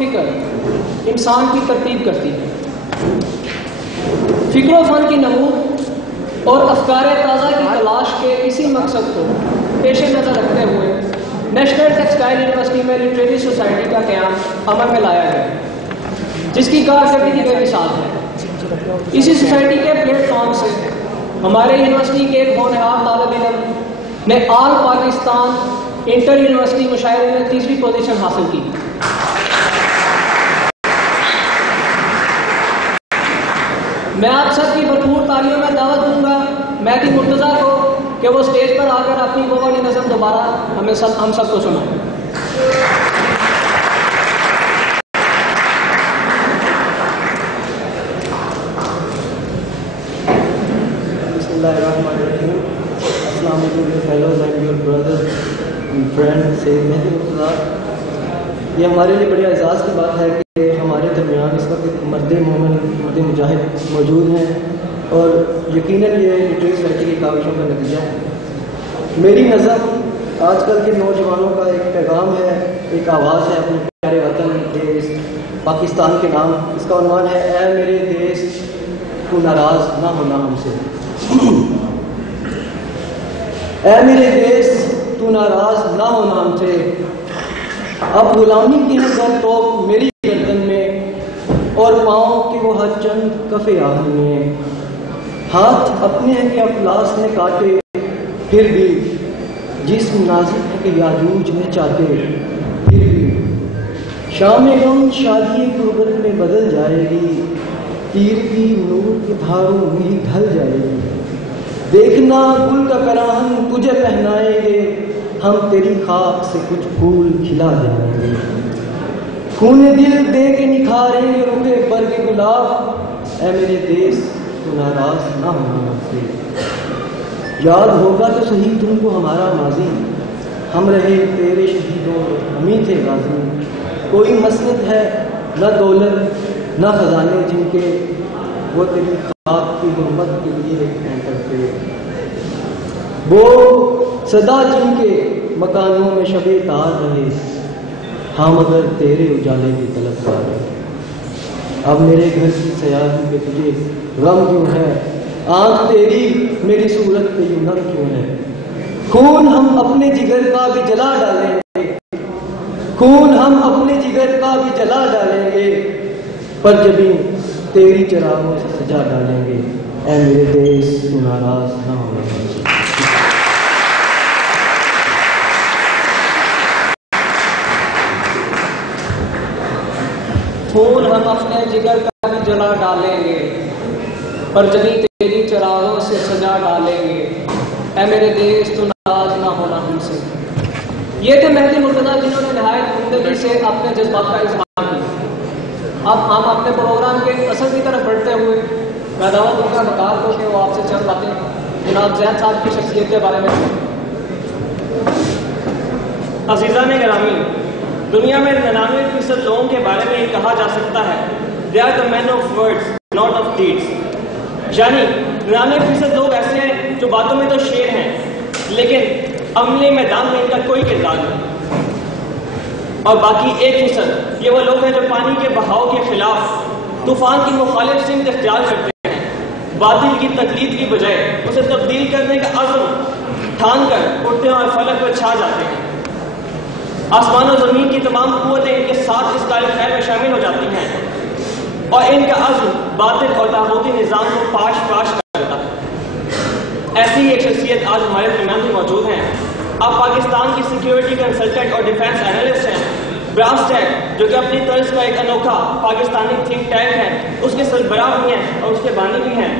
فکر انسان کی ترتیب کرتی ہے۔ فکر و فن کی نمود اور افکار تازہ کی تلاش کے اسی مقصد کو پیش نظر رکھتے ہوئے نیشنل ٹیکسٹائل یونیورسٹی میں لٹریری سوسائٹی کا قیام عمل میں لایا گیا، جس کی کارکردگی بے مثال ہے۔ اسی سوسائٹی کے پلیٹ فارم سے ہمارے یونیورسٹی کے ایک ہونہار طالب علم نے آل پاکستان انٹر یونیورسٹی مشاعرے میں 3ری پوزیشن حاصل کی۔ میں آپ سب کی بھرپور تالیوں میں دعوت دوں گا مہدی مرتضیٰ کو کہ وہ اسٹیج پر آ کر اپنی وہ والی نظم دوبارہ ہم سب کو سنائیں۔ السلام علیکم fellows and your brother and friend Syed Mehdi Murtaza. یہ ہمارے لیے بڑی اعزاز کی بات ہے کہ ہمارے درمیان اس وقت ایک مرد مومن، مرد مجاہد موجود ہیں، اور یقیناً یہ لٹریری سوسائٹی کی کاوشوں کا نتیجہ ہے۔ میری نظر آج کل کے نوجوانوں کا ایک پیغام ہے، ایک آواز ہے اپنے پیارے وطن دیش پاکستان کے نام۔ اس کا عنوان ہے اے میرے دیش تو ناراض نہ ہونا ہم سے۔ اے میرے دیش تو ناراض نہ ہونا ہم سے، اب غلامی کی ہے گر تو میری گردن میں، اور پاؤں کے وہ ہر چند کفے آہن میں۔ ہاتھ اپنے ہیں کہ افلاس نے کاٹے، پھر بھی جسم نازک ہے کہ یاجوج نے چاہتے، پھر بھی شام غم شادی غربت میں بدل جائے گی، تیر کی نور کی دھاروں میں ہی ڈھل جائے گی۔ دیکھنا گل کا کراہن تجھے پہنائیں گے، ہم تیری خاک سے کچھ پھول کھلا دیں گے۔ خون دل دے کے نکھاریں گے رخے برگ گلاب، اے میرے دیس تو ناراض نہ ہونا ہم سے۔ یاد ہوگا تو صحیح تم کو ہمارا ماضی، ہم رہے تیرے شہیدوں ہم ہی تھے غازی۔ کوئی مسند ہے نہ دولت نہ خزانے جن کے، وہ تیری خاک کی حرمت کے لیے ہیں کرتے۔ وہ صدا جن کے مکانوں میں شب تار رہے، ہم اگر تیرے اجالے کی طلبگار رہے۔ اب میرے گھر کی سیاحی پہ تجھے غم کیوں ہے، آنکھ تیری میری صورت پہ یوں نم کیوں ہے۔ خون ہم اپنے جگر کا بھی جلا ڈالیں گے، خون ہم اپنے جگر کا بھی جلا ڈالیں گے، پر جبیں تیری چراغوں سے سجا ڈالیں گے، اے میرے دیش تو ناراض نہ ہونا ہم سے۔ خون ہم اپنے جگر کا بھی جلا ڈالیں گے، پر جبیں تیری چراغوں سے سجا ڈالیں گے، اے میرے دیش تو ناراض نہ ہونا ہم سے۔ یہ تھے مہدی مرتضیٰ جنہوں نے نہایت عمدگی سے اپنے جذبات کا اظہار کیا۔ اب ہم اپنے پروگرام کے اصل کی طرف بڑھتے ہوئے میں دعوت دوں گا بکار کو کہ وہ آپ سے چند باتیں جناب زید صاحب کی شخصیت کے بارے میں۔ عزیزان گرامی، دنیا میں 99% لوگوں کے بارے میں یہ کہا جا سکتا ہے they are the men of words not of deeds، یعنی 99% لوگ ایسے ہیں جو باتوں میں تو شیر ہیں لیکن عملی میدان میں ان کا کوئی کردار نہیں، اور باقی 1% یہ وہ لوگ ہیں جو پانی کے بہاؤ کے خلاف طوفان کی مخالف سمت اختیار کرتے ہیں، باطل کی تقلید کی بجائے اسے تبدیل کرنے کا عزم ٹھان کر اٹھتے ہیں اور فلک پر چھا جاتے ہیں۔ آسمان و زمین کی تمام قوتیں ان کے ساتھ اس کار خیر میں شامل ہو جاتی ہیں، اور ان کا عزم باطل اور طاغوتی نظام کو پاش پاش کرتا ہے۔ ایسی ہی ایک شخصیت آج ہمارے درمیان بھی موجود ہیں۔ آپ پاکستان کی سیکیورٹی کنسلٹنٹ اور ڈیفینس اینالسٹ ہیں، براس ٹیک جو کہ اپنی طرز کا ایک انوکھا پاکستانی تھنک ٹینک ہے، اس کے سربراہ بھی ہیں اور اس کے بانی بھی ہیں۔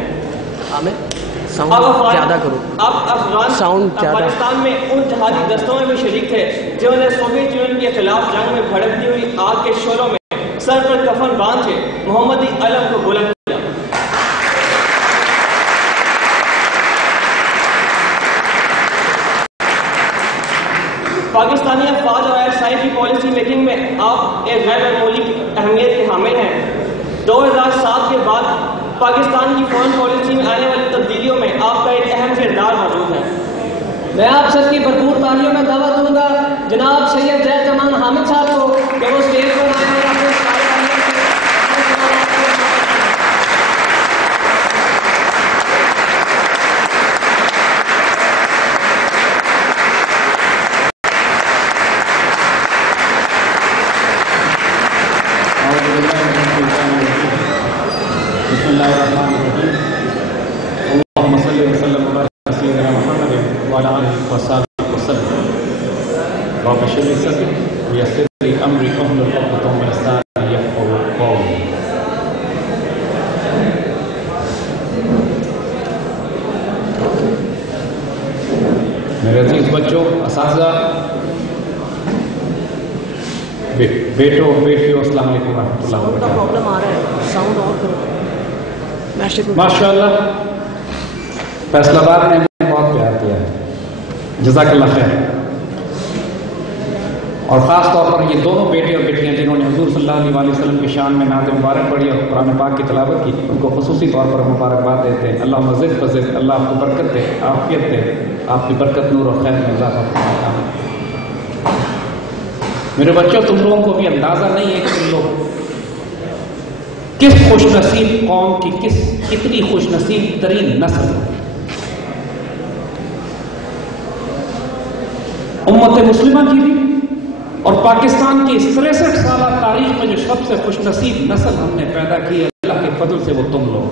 آپ افغانستان میں ان جہادی دستوں میں بھی شریک تھے جنہوں نے سوویت یونین کے خلاف جنگ میں بھڑکتی ہوئی آگ کے شعلوں میں سر پر کفن باندھ کے محمدی علم کو بلند کیا۔ پاکستانی افواج اور ISI کی پالیسی میکنگ میں آپ ایک غیر معمولی اہمیت کے حامل ہیں۔ 2007 کے بعد پاکستان کی فورن پالیسی میں آنے والی تبدیلیوں میں آپ کا ایک اہم کردار موجود ہے۔ میں آپ سب کی بھرپور تالیوں میں دعوت دوں گا جناب سید زید زمان حامد صاحب کو کہ وہ اسٹیج پر آئیں اور اپنے أمري واحلل عقدة من لساني يفقهوا قولي. میرے عزیز بچوں، اساتذہ، بیٹوں اور بیٹیوں، السلام علیکم ورحمۃ اللہ وبرکاتہ۔ پرابلم آ رہا ہے، ساؤنڈ آف کرو۔ ماشاء اللہ فیصل آباد نے ہمیں بہت پیار دیا ہے، جزاک اللہ خیر۔ اور خاص طور پر یہ دونوں بیٹے اور بیٹیاں جنہوں نے حضور صلی اللہ علیہ وسلم کی شان میں نعت مبارک پڑھی اور قرآن پاک کی تلاوت کی، ان کو خصوصی طور پر مبارکباد دیتے ہیں۔ اللہ مزید فضل، اللہ آپ کو برکت دے، عافیت دے، آپ کی برکت، نور اور خیر میں اضافہ فرمائے۔ میرے بچوں، تم لوگوں کو بھی اندازہ نہیں ہے کہ تم لوگ کس خوش نصیب قوم کی کتنی خوش نصیب ترین نسل امت مسلمہ کی بھی، اور پاکستان کی اس 63 سالہ تاریخ میں جو سب سے خوش نصیب نسل ہم نے پیدا کی ہے اللہ کے فضل سے، وہ تم لوگ۔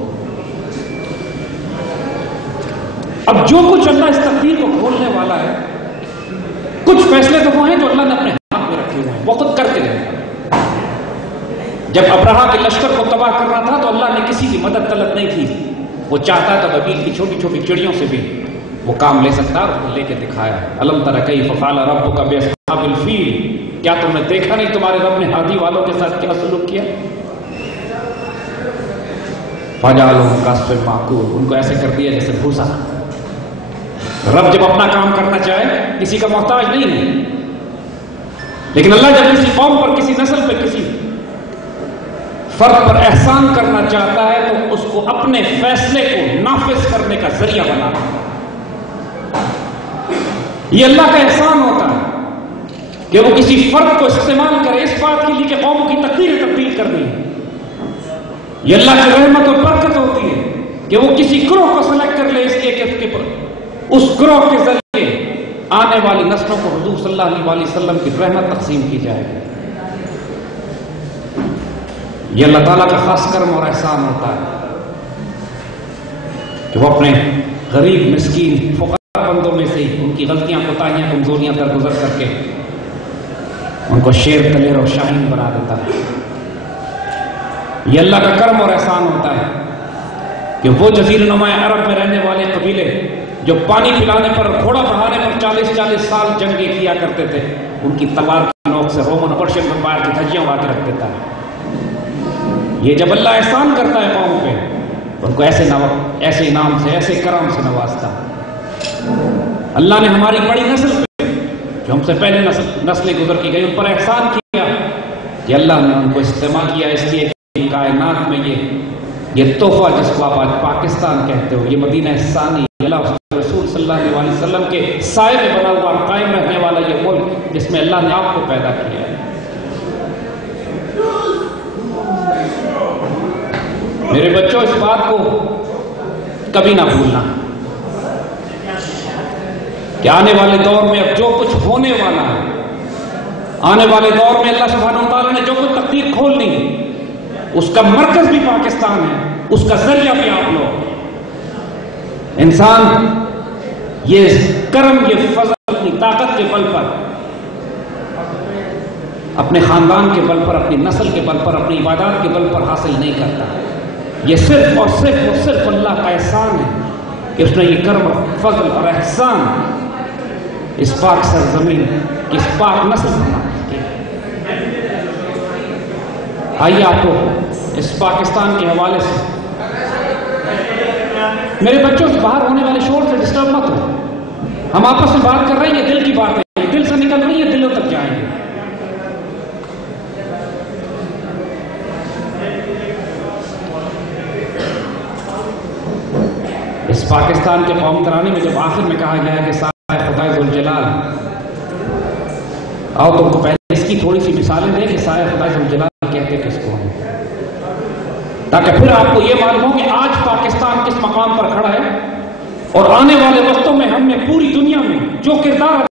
اب جو کچھ اللہ اس تقدیر کو کھولنے والا ہے، کچھ فیصلے تو وہ ہیں جو اللہ نے اپنے ہاتھ میں رکھے ہوئے ہیں، وہ خود کر کے دیں۔ جب ابرہا کے لشکر کو تباہ کرنا تھا تو اللہ نے کسی کی مدد طلب نہیں کی، وہ چاہتا تو بابیل کی چھوٹی چھوٹی چڑیوں سے بھی وہ کام لے سکتا اور لے کے دکھایا۔ الم تر کیف فعل ربک باصحاب الفیل، کیا تم نے دیکھا نہیں تمہارے رب نے ہادی والوں کے ساتھ کیا سلوک کیا؟ فجعلہم کعصف مأکول، ان کو ایسے کر دیا جیسے بھوسا۔ رب جب اپنا کام کرنا چاہے کسی کا محتاج نہیں ہے، لیکن اللہ جب کسی قوم پر، کسی نسل پہ، کسی فرد پر احسان کرنا چاہتا ہے تو اس کو اپنے فیصلے کو نافذ کرنے کا ذریعہ بناتا ہے۔ یہ اللہ کا احسان ہوتا ہے کہ وہ کسی فرد کو استعمال کرے اس بات کے لیے کہ قوم کی تقدیر تبدیل کر دی۔ یہ اللہ کی رحمت اور برکت ہوتی ہے کہ وہ کسی گروہ کو سلیکٹ کر لے اس لیے کہ اس گروہ کے ذریعے آنے والی نسلوں کو حضور صلی اللہ علیہ وسلم کی رحمت تقسیم کی جائے۔ یہ اللہ تعالیٰ کا خاص کرم اور احسان ہوتا ہے کہ وہ اپنے غریب، مسکین، فقراء بندوں میں سے ان کی غلطیاں، کوتاہیاں، کمزوریاں درگزر کر کے ان کو شیر، دلیر اور شاہین بنا دیتا ہے۔ یہ اللہ کا کرم اور احسان ہوتا ہے کہ وہ جزیرہ نما عرب میں رہنے والے قبیلے جو پانی پلانے پر، گھوڑا بہانے پر 40 سال جنگیں کیا کرتے تھے، ان کی تلوار کی نوک سے رومن اور پرشین امپائر کی دھجیاں اڑا کے رکھ دیتا ہے۔ یہ جب اللہ احسان کرتا ہے قوم پہ، ان کو ایسے انعام سے، ایسے کرم سے نوازتا ہے۔ اللہ نے ہماری بڑی نسل پہ جو ہم سے پہلے نسلیں گزر کی گئی ان پر احسان کیا کہ اللہ نے ان کو استعمال کیا اس لیے کہ کائنات میں یہ تحفہ جس کو آپ آج پاکستان کہتے ہو، یہ مدینہ ثانی، اللہ رسول صلی اللہ علیہ وسلم کے سائے میں بنا ہوا قائم رہنے والا یہ ملک جس میں اللہ نے آپ کو پیدا کیا ہے۔ میرے بچوں، اس بات کو کبھی نہ بھولنا کہ آنے والے دور میں اب جو کچھ ہونے والا ہے، آنے والے دور میں اللہ سبحانہ وتعالیٰ نے جو کچھ تقدیر کھولنی ہے، اس کا مرکز بھی پاکستان ہے، اس کا ذریعہ بھی آپ لوگ۔ انسان یہ کرم، یہ فضل اپنی طاقت کے بل پر، اپنے خاندان کے بل پر، اپنی نسل کے بل پر، اپنی عبادات کے بل پر حاصل نہیں کرتا۔ یہ صرف اور صرف اللہ کا احسان ہے کہ اس نے یہ کرم، فضل اور احسان اس پاک سرزمین، اس پاک نسل بنا دی۔ آئیے آپ کو اس پاکستان کے حوالے سے، میرے بچوں سے باہر ہونے والے شور سے ڈسٹرب مت ہو، ہم آپس میں بات کر رہے ہیں، یہ دل کی بات ہے، دل سے نکل رہی ہے، دلوں تک جائیں گے۔ اس پاکستان کے قوم ترانے میں جب آخر میں کہا گیا ہے کہ سایہ خدائے ذوالجلال، آؤ تم کو پہلے اس کی تھوڑی سی مثالیں دیں کہ سایہ خدائے ذوالجلال کہتے کس کو ہیں، تاکہ پھر آپ کو یہ معلوم ہو کہ آج پاکستان کس مقام پر کھڑا ہے، اور آنے والے وقتوں میں ہم نے پوری دنیا میں جو کردار